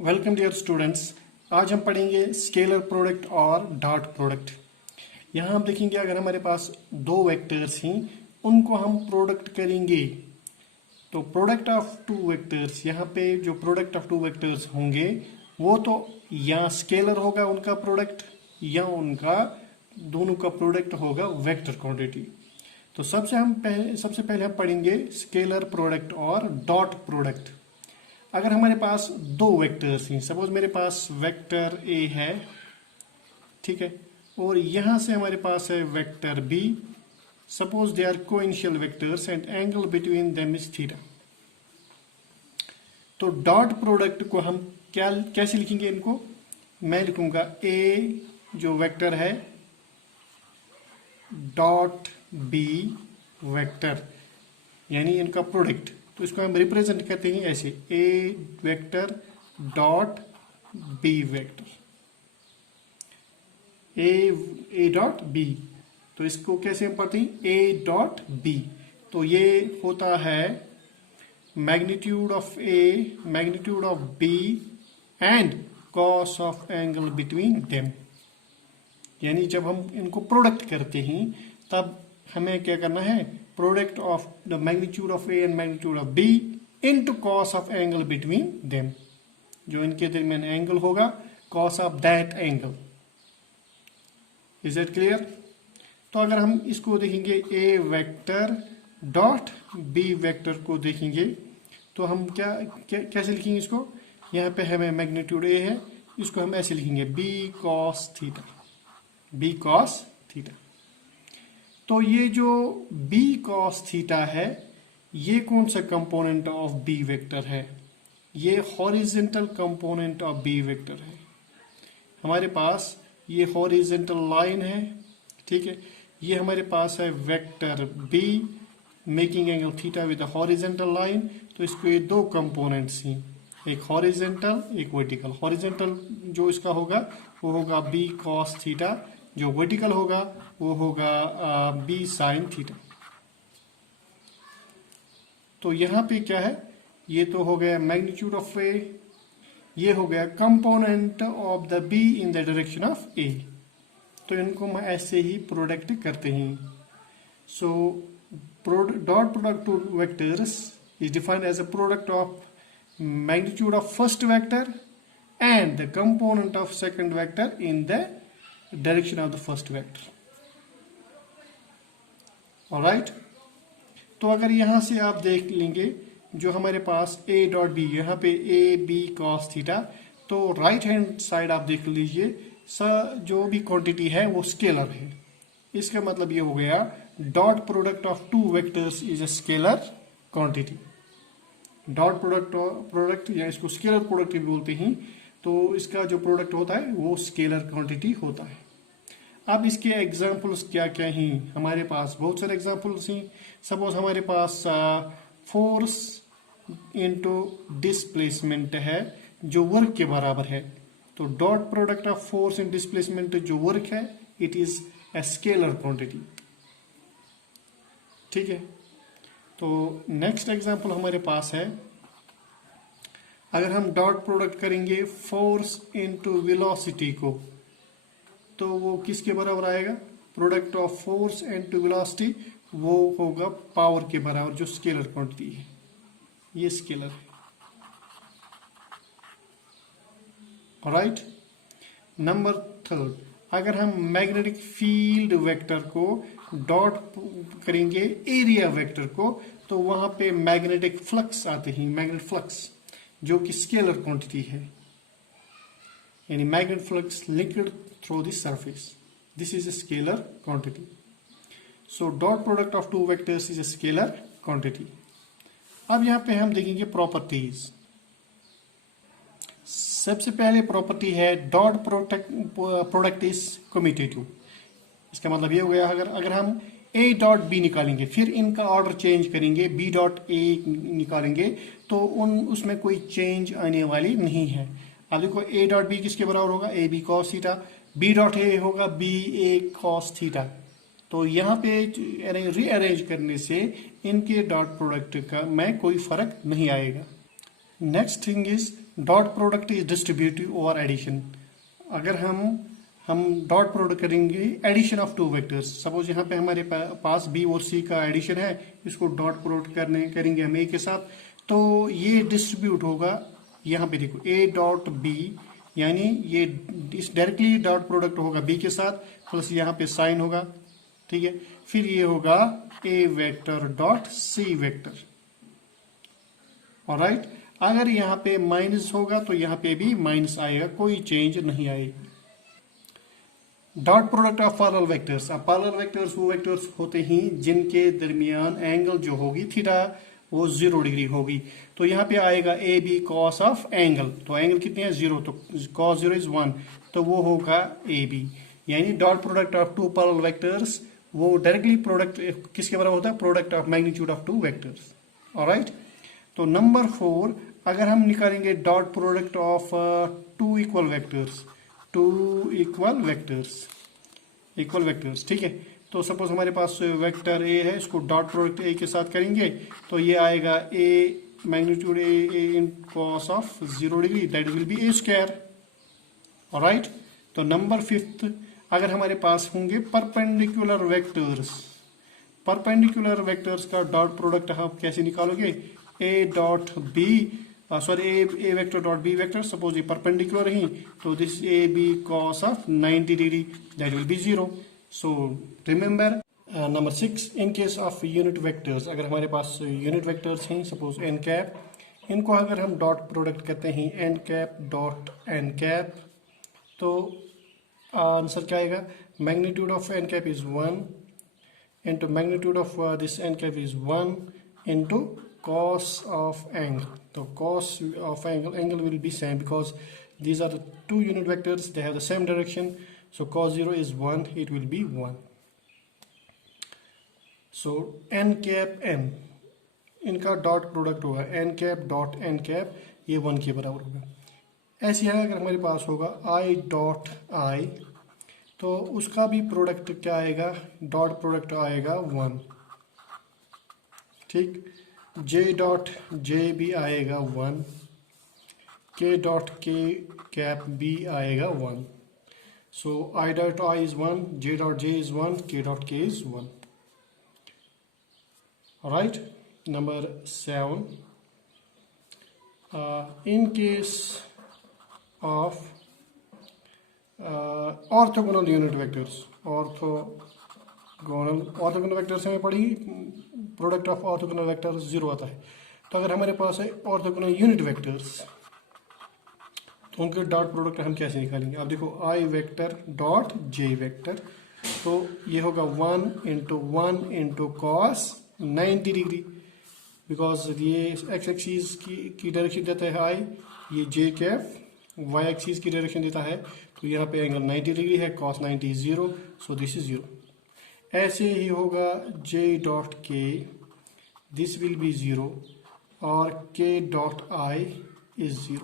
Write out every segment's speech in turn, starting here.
Welcome dear students. आज हम पढ़ेंगे स्केलर प्रोडक्ट और डॉट प्रोडक्ट। यहाँ हम देखेंगे अगर हमारे पास दो वेक्टर्स हैं उनको हम प्रोडक्ट करेंगे तो प्रोडक्ट ऑफ टू वेक्टर्स, यहाँ पे जो प्रोडक्ट ऑफ टू वेक्टर्स होंगे वो तो या स्केलर होगा उनका प्रोडक्ट या उनका दोनों का प्रोडक्ट होगा वेक्टर क्वांटिटी। तो सबसे पहले हम पढ़ेंगे स्केलर प्रोडक्ट और डॉट प्रोडक्ट। अगर हमारे पास दो वेक्टर्स हैं, सपोज मेरे पास वेक्टर ए है, ठीक है, और यहां से हमारे पास है vector B. Suppose they are coinitial vectors and angle between them is theta. तो डॉट प्रोडक्ट को हम कैसे लिखेंगे? इनको मैं लिखूंगा ए जो वेक्टर है डॉट बी वेक्टर, यानी इनका प्रोडक्ट। तो इसको हम रिप्रेजेंट करते हैं ऐसे, A vector dot B vector, A dot B. तो इसको कैसे हम पढ़ते हैं? A dot B. तो ये होता है magnitude of A, magnitude of B and cos of angle between them. यानी जब हम इनको प्रोडक्ट करते हैं तब हमें क्या करना है? Product of the magnitude of a and magnitude of b into cos of angle between them. जो इनके दरमियान एंगल होगा, cos of that angle. Is it clear? तो अगर हम इसको देखेंगे a vector dot B vector को देखेंगे तो हम कैसे लिखेंगे इसको? यहाँ पे हमें मैग्नीट्यूड ए है, इसको हम ऐसे लिखेंगे b cos theta, b cos theta. तो ये जो b cos थीटा है ये कौन सा कंपोनेंट ऑफ b वेक्टर है? ये horizontal component of b vector है। हमारे पास ये हॉरिजेंटल लाइन है, ठीक है। ये हमारे पास है vector b making angle theta with horizontal line. तो इसको ये दो कंपोनेंट्स हैं, एक हॉरिजेंटल एक वर्टिकल। हॉरिजेंटल जो इसका होगा वो होगा b cos थीटा, जो वर्टिकल होगा वो होगा बी साइन थीटा। तो यहां पे क्या है? ये तो हो गया मैग्नीट्यूड ऑफ ए, ये हो गया component of the B in the direction of A. तो इनको हम ऐसे ही प्रोडक्ट करते हैं। So dot product two vectors is defined as a product of magnitude of first vector and the component of second vector in the direction of the first vector. All right. तो अगर यहां से आप देख लेंगे जो हमारे पास ए डॉट बी, यहाँ पे ए बी कॉस थीटा, तो राइट हैंड साइड आप देख लीजिए जो भी क्वांटिटी है वो स्केलर है। इसका मतलब ये हो गया dot product of two vectors is a scalar quantity. Dot product या इसको स्केलर प्रोडक्ट भी बोलते हैं। तो इसका जो प्रोडक्ट होता है वो स्केलर क्वांटिटी होता है। अब इसके एग्जाम्पल्स क्या क्या हैं? हमारे पास बहुत सारे एग्जाम्पल्स हैं। सपोज हमारे पास फोर्स इनटू डिस्प्लेसमेंट है जो वर्क के बराबर है। तो dot product of force in displacement जो वर्क है it is a scalar quantity, ठीक है। तो नेक्स्ट एग्जाम्पल हमारे पास है, अगर हम डॉट प्रोडक्ट करेंगे फोर्स इनटू वेलोसिटी को तो वो किसके बराबर आएगा? Product of force into velocity वो होगा पावर के बराबर, जो स्केलर क्वांटिटी है, ये स्केलर है। ऑलराइट। नंबर थर्ड, अगर हम magnetic field vector co dot करेंगे एरिया वेक्टर को तो वहां पे मैग्नेटिक फ्लक्स आते हैं, मैग्नेटिक फ्लक्स जो कि स्केलर क्वांटिटी है, यानी magnetic flux linked through the surface. This is a scalar quantity. So dot product of two vectors is a scalar quantity. अब यहां पे हम देखेंगे प्रॉपर्टीज। सबसे पहले प्रॉपर्टी है डॉट प्रोडक्ट इज कम्यूटेटिव। इसका मतलब ये हो गया अगर हम ए डॉट बी निकालेंगे फिर इनका ऑर्डर चेंज करेंगे, बी डॉट ए निकालेंगे तो उसमें कोई चेंज आने वाली नहीं है। अब देखो ए डॉट बी किसके बराबर होगा? A B cos theta. B dot a होगा बी ए कॉस थीटा। तो यहाँ पे रीअरेंज करने से इनके डॉट प्रोडक्ट का में कोई फर्क नहीं आएगा। Next thing is dot product is distributive over addition. अगर हम डॉट प्रोडक्ट करेंगे addition of two vectors, suppose यहाँ पे हमारे पास बी और सी का एडिशन है, इसको डॉट प्रोडक्ट करेंगे हम ए के साथ, तो ये डिस्ट्रीब्यूट होगा। यहाँ पे देखो ए डॉट बी, यानी ये इस डायरेक्टली डॉट प्रोडक्ट होगा बी के साथ, प्लस यहाँ पे साइन होगा, ठीक है। फिर ये होगा A vector dot C vector, all right. अगर यहाँ पे माइनस होगा तो यहाँ पे भी माइनस आएगा, कोई चेंज नहीं आएगी। Dot product of parallel vectors. अब पैरेलल वेक्टर्स वो वेक्टर्स होते हैं जिनके दरमियान एंगल जो होगी थीटा वो 0 डिग्री होगी। तो यहाँ पे आएगा a B cos of angle, तो एंगल कितने हैं 0, तो कॉस 0 इज 1, तो वो होगा ए बी। यानी dot product of two parallel vectors वो डायरेक्टली प्रोडक्ट किसके बराबर होता है, product of magnitude of two vectors, alright. तो नंबर 4, अगर हम निकालेंगे dot product of two equal vectors, equal vectors, ठीक है। तो सपोज हमारे पास वेक्टर ए है, इसको डॉट प्रोडक्ट ए के साथ करेंगे तो ये आएगा A magnitude A into cos of 0 degree, that will be A square, all right. तो नंबर 5, अगर हमारे पास होंगे परपेंडिकुलर वेक्टर्स का डॉट प्रोडक्ट आप कैसे निकालोगे, A dot B A vector dot B vector, suppose ये परपेंडिकुलर ही, तो this A B cos of 90 degree, that will be 0। So remember number 6, in case of unit vectors, अगर हमारे पास यूनिट वेक्टर्स हैं सपोज एन कैप, इनको अगर हम डॉट प्रोडक्ट करते हैं n cap dot n cap, तो आंसर क्या आएगा, magnitude of n cap is 1 into magnitude of this n cap is 1 into cos of angle. So cos of angle will be same because these are the two unit vectors, they have the same direction, so cos 0 is 1, it will be 1. So n cap n, इनका dot product होगा n cap dot n cap, ये 1 के बराबर होगा। ऐसे है अगर हमारे पास होगा i डॉट i, तो उसका भी प्रोडक्ट क्या आएगा, डॉट प्रोडक्ट आएगा 1, ठीक। j डॉट j भी आएगा 1, k डॉट k कैप भी आएगा 1। सो i dot i is 1, j dot j is 1, k dot k is 1, right. Number 7, in case of orthogonal unit vectors, orthogonal vectors हमें पढ़ी, product of orthogonal vectors 0 आता है। तो अगर हमारे पास है ऑर्थोगोनल यूनिट वेक्टर्स, तो उनके डॉट प्रोडक्ट हम कैसे निकालेंगे। अब देखो आई वेक्टर डॉट जे वेक्टर, तो ये होगा 1 इंटू कॉस 90 डिग्री, बिकॉज ये एक्स एक्सिस की डायरेक्शन देता है आई, ये जे कैप वाई एक्सिस की डायरेक्शन देता है, तो यहाँ पे एंगल 90 डिग्री है, cos 90 is 0, so this is 0। ऐसे ही होगा j dot k, this will be 0, और k डॉट i इज 0।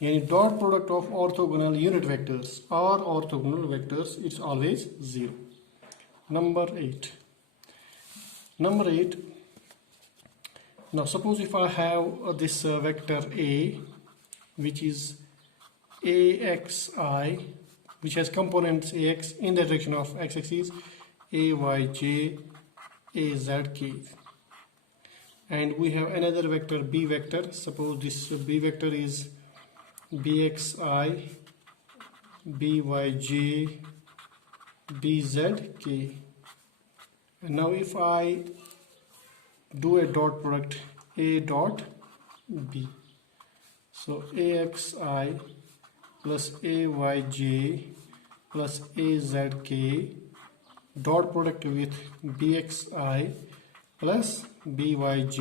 यानी dot product of orthogonal unit vectors और orthogonal vectors it's always 0। Number 8, now suppose if I have this vector a which is axi, which has components ax in the direction of x-axis, ayj, azk, and we have another vector b vector. Suppose this b vector is bxi, byj, bzk. And now if I do a dot product a dot b, so axi plus ayj plus azk dot product with bxi plus byj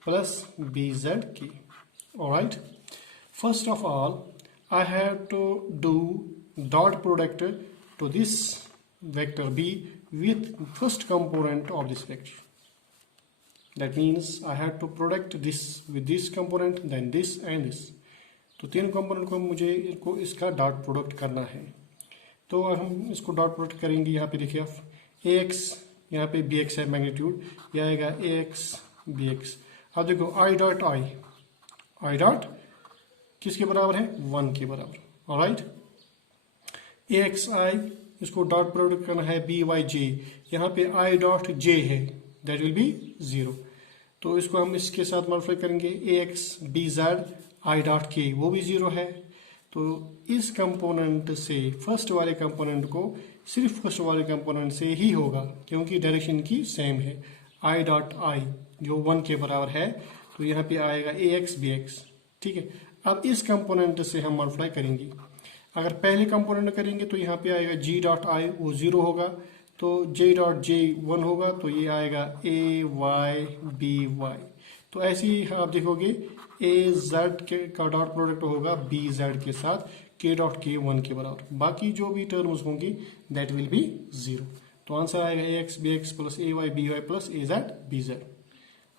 plus bzk. Alright, first of all I have to do dot product to this vector b with first component of this vector. That means I have to product this with this component, then this and this. तो तीन component को मुझे इसका dot product करना है। तो हम इसको डॉट प्रोडक्ट करेंगे। यहाँ पे देखिए आप ए एक्स, यहाँ पे बी एक्स है मैग्नीट्यूड, यह आएगा ए एक्स बी एक्स। अब देखो आई डॉट किसके बराबर है, 1 के बराबर। ऑलराइट, ए एक्स आई, इसको डॉट प्रोडक्ट करना है बी वाई जे, यहाँ पे आई डॉट जे है, दैट विल बी 0। तो इसको हम इसके साथ मल्टीप्लाई करेंगे, A X B Z I dot K, वो भी 0 है। तो इस कंपोनेंट से फर्स्ट वाले कंपोनेंट को सिर्फ फर्स्ट वाले कंपोनेंट से ही होगा, क्योंकि डायरेक्शन की सेम है। आई डॉट आई जो 1 के बराबर है, तो यहाँ पे आएगा ए एक्स बी एक्स। ठीक है, अब इस कंपोनेंट से हम मल्टीप्लाई करेंगे। अगर पहले कंपोनेंट करेंगे तो यहाँ पे आएगा जी डॉट आई, वो 0 होगा, तो जे डॉट जे 1 होगा, तो ये आएगा ए वाई बी वाई। तो ऐसे ही आप देखोगे ए जेड के का डॉट प्रोडक्ट होगा बी जेड के साथ के डॉट के 1 के बराबर। बाकी जो भी टर्म्स होंगी दैट विल बी 0। तो आंसर आएगा A X B X plus A Y B Y plus A Z B Z.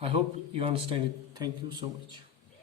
I hope you understand it. Thank you so much.